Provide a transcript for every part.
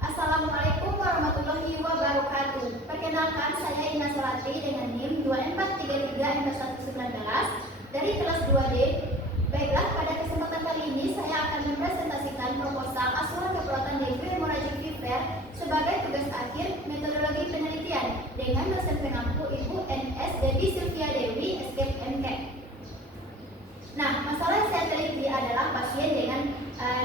Assalamualaikum warahmatullahi wabarakatuh. Perkenalkan, saya Ina Solati dengan NIM 2433M119 dari kelas 2D. Baiklah, pada kesempatan kali ini saya akan mempresentasikan proposal asuhan keperawatan dengue hemorrhagic fever sebagai tugas akhir metodologi penelitian dengan dosen pengampu Ibu NS Devi Sylvia Dewi, SKEP MK. Nah, masalah yang saya teliti adalah pasien dengan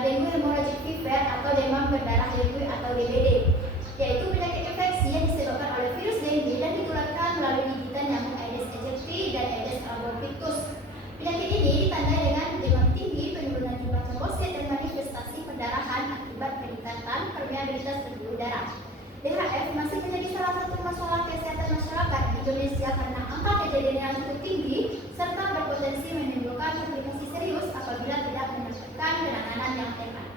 dengue hemorrhagic fever atau demam berdarah dengue atau DBD, yaitu penyakit infeksi yang disebabkan oleh virus dengue dan ditularkan melalui gigitan nyamuk Aedes aegypti dan Aedes albopictus. Penyakit ini ditandai dengan demam tinggi, penurunan jumlah trombosit, dan manifestasi perdarahan akibat peningkatan permeabilitas pembuluh darah. DHF masih menjadi salah satu masalah kesehatan masyarakat di Indonesia karena angka kejadian yang cukup tinggi serta berpotensi menimbulkan komplikasi serius apabila tidak mendapatkan penanganan yang tepat.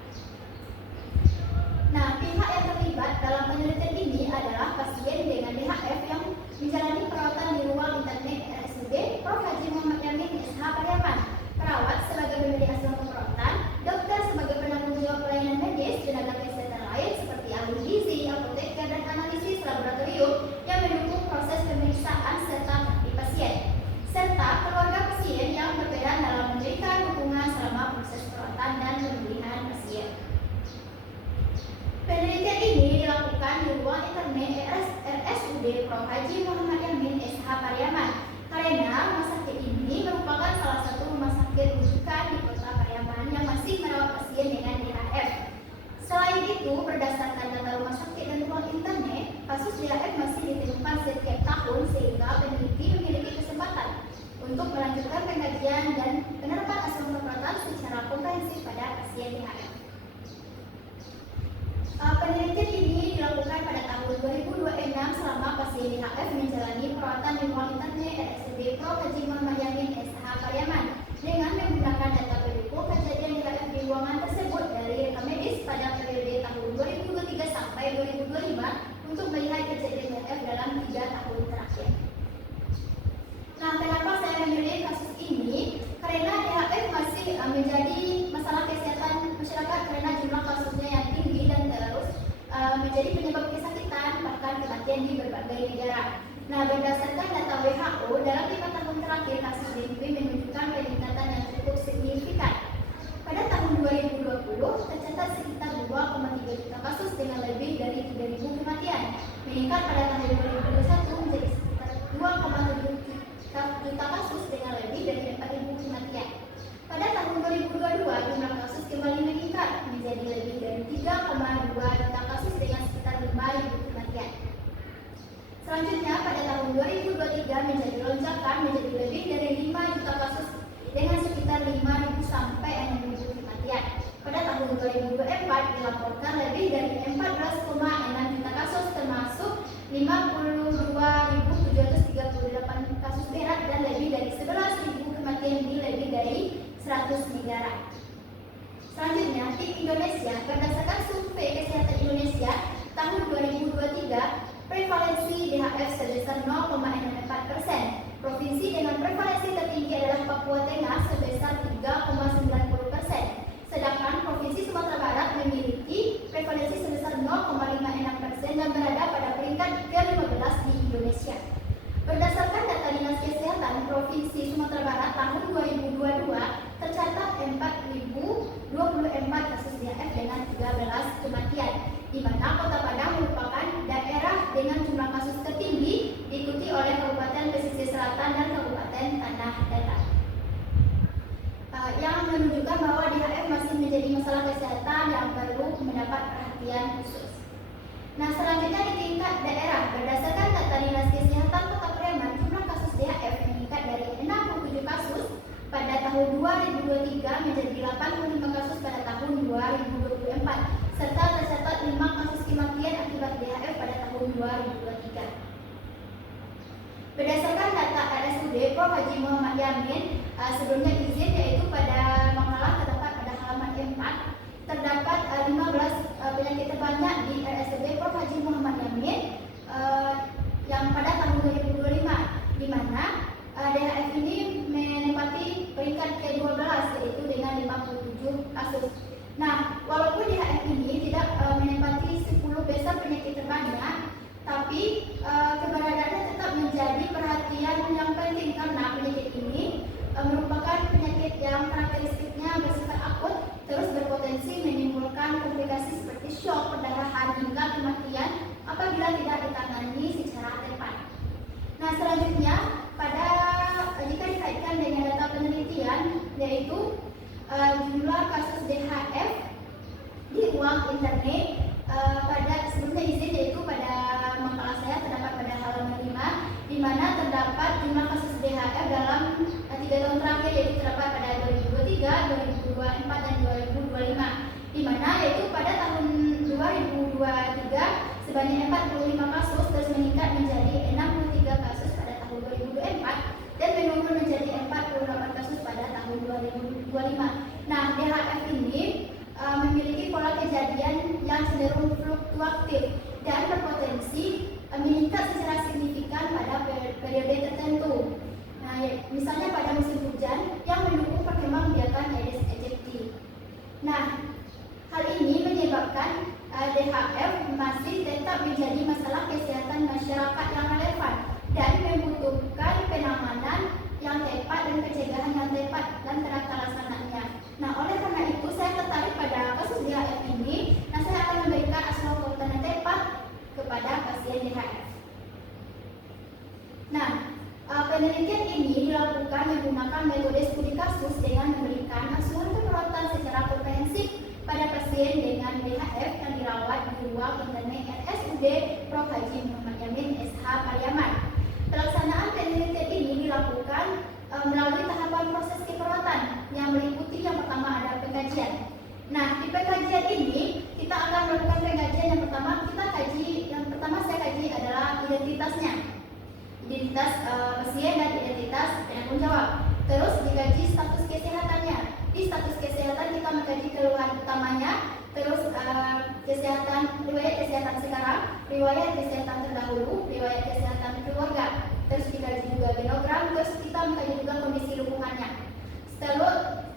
Nah, pihak yang terlibat dalam penelitian ini adalah pasien dengan DHF yang menjalani perawatan di ruang internet RSUD Prof. Haji Muhammad Yamin, SH Pariaman, perawat sebagai pemberi asuhan keperawatan, dokter sebagai penanggung jawab pelayanan medis, tenaga kesehatan lain seperti ahli gizi, apoteker, dan analisis laboratorium yang mendukung proses pemeriksaan serta terapi pasien, serta keluarga pasien yang berperan dalam memberikan dukungan selama proses perawatan dan pemulihan pasien. Penelitian ini dilakukan di ruang internet RSUD Prof. Haji Muhammad Yamin, SH Pariaman, karena rumah sakit ini merupakan salah satu rumah sakit rujukan di Kota Pariaman yang masih merawat pasien dengan DHF. Selain itu, berdasarkan data rumah sakit dan ruang internet, kasus DHF masih ditemukan setiap tahun sehingga peneliti memiliki kesempatan untuk melanjutkan pengkajian dan penerapan asuhan keperawatan secara komprehensif pada pasien DHF. Penelitian ini dilakukan pada tahun 2026 selama pasien DHF menjalani perawatan di ruang internet RSUD Prof. Haji Muhammad Yamin, SH Pariaman dengan menggunakan data pendukung kejadian DHF di ruangan tersebut dari rekam medis pada periode tahun 2023 sampai 2025 untuk melihat kejadian DHF dalam 3 tahun terakhir. Nah, kenapa saya memilih kasus ini? Karena DHF masih menjadi masalah kesehatan masyarakat karena jumlah kasusnya yang tinggi dan terus menjadi penyebab kesakitan bahkan kematian di berbagai negara. Nah, berdasarkan data WHO, dalam 5 tahun terakhir kasus dengue menunjukkan peningkatan yang cukup signifikan. Pada tahun 2020 tercatat sekitar 2,3 juta kasus dengan lebih dari 3.000 kematian, meningkat pada tahun 2021 menjadi sekitar 2,7 juta kasus dengan lebih dari 4.000 kematian. Pada tahun 2022 jumlah kasus kembali meningkat menjadi lebih dari 3,2 juta kasus dengan sekitar 5.000 kematian. Selanjutnya pada tahun 2023 menjadi lonjakan menjadi lebih dari 5 juta kasus dengan sekitar 5.000 sampai 6.000 kematian. Pada tahun 2024 dilaporkan lebih dari 14,6 juta kasus termasuk 52.738 kasus berat dan lebih dari 11.000 kematian di lebih dari 100 negara. Selanjutnya, tim Indonesia berdasarkan survei kesehatan Indonesia tahun 2023, prevalensi DHF sebesar 0,64%. Provinsi dengan prevalensi tertinggi adalah Papua Tengah sebesar 3,90%. Sedangkan Provinsi Sumatera Barat memiliki prevalensi sebesar 0,56% dan berada pada peringkat ke-15 di Indonesia. Berdasarkan data Dinas Kesehatan Provinsi Sumatera Barat tahun 2022, tercatat 4.024 kasus DHF dengan 13 kematian, di mana Kota Padang merupakan daerah dengan jumlah kasus tertinggi, diikuti oleh Kabupaten Pesisir Selatan dan Kabupaten Tanah Datar. Yang menunjukkan bahwa DHF masih menjadi masalah kesehatan yang perlu mendapat perhatian khusus. Nah, selanjutnya di tingkat daerah, berdasarkan data Dinas Kesehatan Kota Pariaman, jumlah kasus DHF meningkat dari 67 kasus pada tahun 2023 menjadi 85 kasus pada tahun 2024, serta tercatat 5 kasus kematian akibat DHF pada tahun 2023. Berdasarkan data RSUD Prof. Haji Muhammad Yamin, sebelumnya izin yaitu pada makalah terdapat pada halaman 4, terdapat 15 penyakit terbanyak di RSUD Prof. Haji Muhammad Yamin yang pada tahun 2025, di mana DHF ini menempati peringkat ke-12 yaitu dengan 57 kasus. Nah, walaupun DHF ini tidak menempati perdarahan hingga kematian apabila tidak ditangani secara tepat. Nah, selanjutnya jika dikaitkan dengan data penelitian, yaitu jumlah kasus DHF di uang internet pada sebelumnya izin, yaitu pada makalah saya terdapat pada halaman 5, di mana terdapat jumlah kasus DHF dalam 3 tahun terakhir, yaitu terdapat pada 2023, 2024, dan 2025, di mana yaitu pada tahun 2023 sebanyak 45 kasus, terus meningkat menjadi 63 kasus pada tahun 2024 dan menurun menjadi 48 kasus pada tahun 2025. Nah, DHF ini memiliki pola kejadian yang cenderung fluktuatif dan berpotensi meningkat secara signifikan pada periode tertentu. Nah, misalnya pada musim hujan yang mendukung perkembangbiakan Aedes aegypti. Nah, hal ini menyebabkan DHF masih tetap menjadi masalah kesehatan masyarakat yang relevan dan membutuhkan penanganan yang tepat dan pencegahan yang tepat dan tata laksananya. Nah, oleh karena itu saya tertarik pada kasus DHF ini. Nah, saya akan memberikan asal-usul yang tepat kepada pasien DHF. Nah, penelitian ini dilakukan menggunakan metode studi kasus dengan memberikan asuhan keperawatan secara komprehensif pada pasien dengan DHF yang dirawat di ruang internet RSUD Prof. Haji Muhammad Yamin, SH Pariaman. Pelaksanaan penelitian ini dilakukan melalui tahapan proses keperawatan yang meliputi yang pertama ada pengkajian. Nah, di pengkajian ini kita akan melakukan pengkajian yang pertama saya kaji adalah identitasnya. Identitas pasien dan identitas penanggung jawab. Terus dikaji status kesehatannya. Di status kesehatan kita mengkaji keluhan utamanya, terus riwayat kesehatan sekarang, riwayat kesehatan terdahulu, riwayat kesehatan keluarga. Terus dikaji juga genogram, terus kita mengkaji juga kondisi lingkungannya.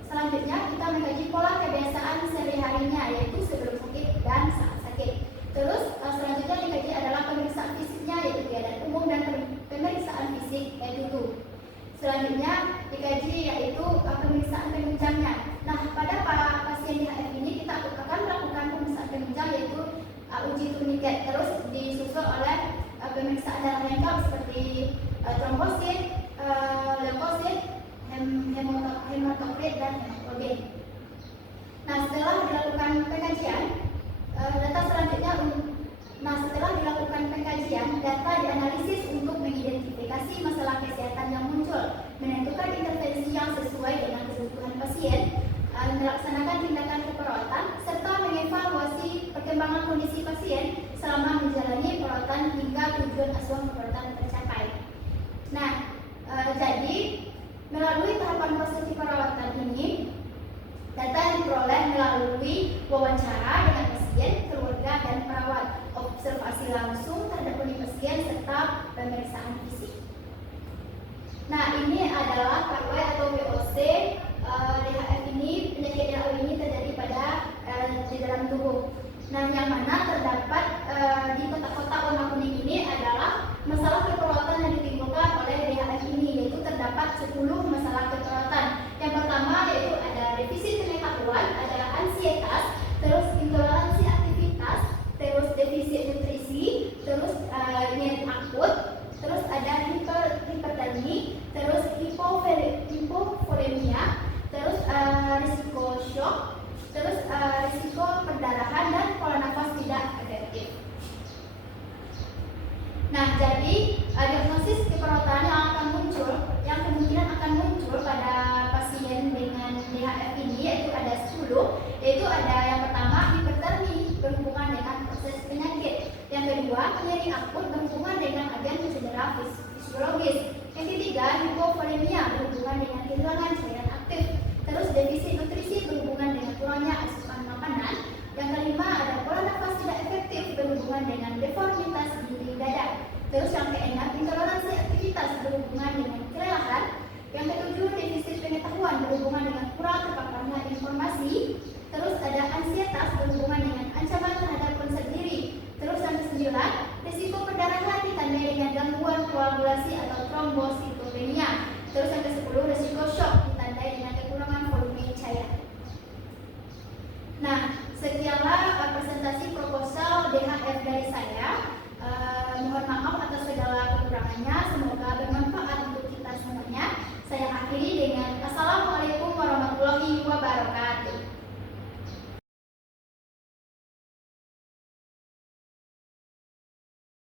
Selanjutnya kita mengkaji pola kebiasaan sehari-harinya, yaitu sebelum sakit dan saat sakit. Terus selanjutnya dikaji adalah pemeriksaan fisiknya, yaitu keadaan umum dan pemeriksaan fisik itu. Selanjutnya dikaji yaitu pemeriksaan penunjangnya. Nah, pada pasien DHF ini kita akan melakukan pemeriksaan penunjang, yaitu uji turniket, terus disusul oleh pemeriksaan darah lengkap seperti trombosit, leukosit, hematokrit, dan hemoglobin. Nah, setelah dilakukan pengkajian, setelah dilakukan pengkajian, data dianalisis untuk mengidentifikasi masalah kesehatan yang muncul, menentukan intervensi yang sesuai dengan kebutuhan pasien, melaksanakan tindakan keperawatan, serta mengevaluasi perkembangan kondisi pasien selama menjalani perawatan hingga tujuan asuhan keperawatan tercapai. Nah, jadi melalui tahapan proses perawatan ini, data yang diperoleh melalui wawancara dengan pasien, keluarga, dan perawat, observasi langsung terhadap kondisi pasien, serta pemeriksaan fisik. Nah, ini adalah KW atau VOC. DHF ini, penyakit DHF ini terjadi di dalam tubuh. Nah, yang mana terdapat di kotak-kotak warna kuning ini adalah masalah keperawatan yang ditimbulkan oleh DHF ini, yaitu terdapat 10 masalah keperawatan. Yang pertama yaitu ada defisit pengetahuan, ada ansietas, terus intoleransi aktivitas, terus defisit nutrisi, terus nyeri akut, terus ada hipertermi, terus hipovolemia, terus risiko shock, terus risiko perdarahan, dan pola nafas tidak efektif. Nah, jadi diagnosis keperawatan yang kemungkinan akan muncul pada pasien dengan DHF ini yaitu ada 10, yaitu ada yang pertama hipertermi berhubungan dengan proses penyakit, yang kedua nyeri akut berhubungan dengan agen pencedera fisiologis, yang ketiga hipovolemia berhubungan dengan kehilangan cairan aktif, terus defisit nutrisi berhubungan dengan kurangnya asupan makanan, yang kelima ada pola nafas tidak efektif berhubungan dengan deformitas dinding dada, terus yang keenam intoleransi aktivitas berhubungan dengan kelelahan, yang ketujuh defisit pengetahuan berhubungan dengan kurang terpaparnya informasi, terus ada ansietas berhubungan dengan ancaman terhadap konsep diri, terus yang kesembilan risiko perdarahan ditandai dengan gangguan koagulasi atau trombositopenia, terus yang ke-10 risiko shock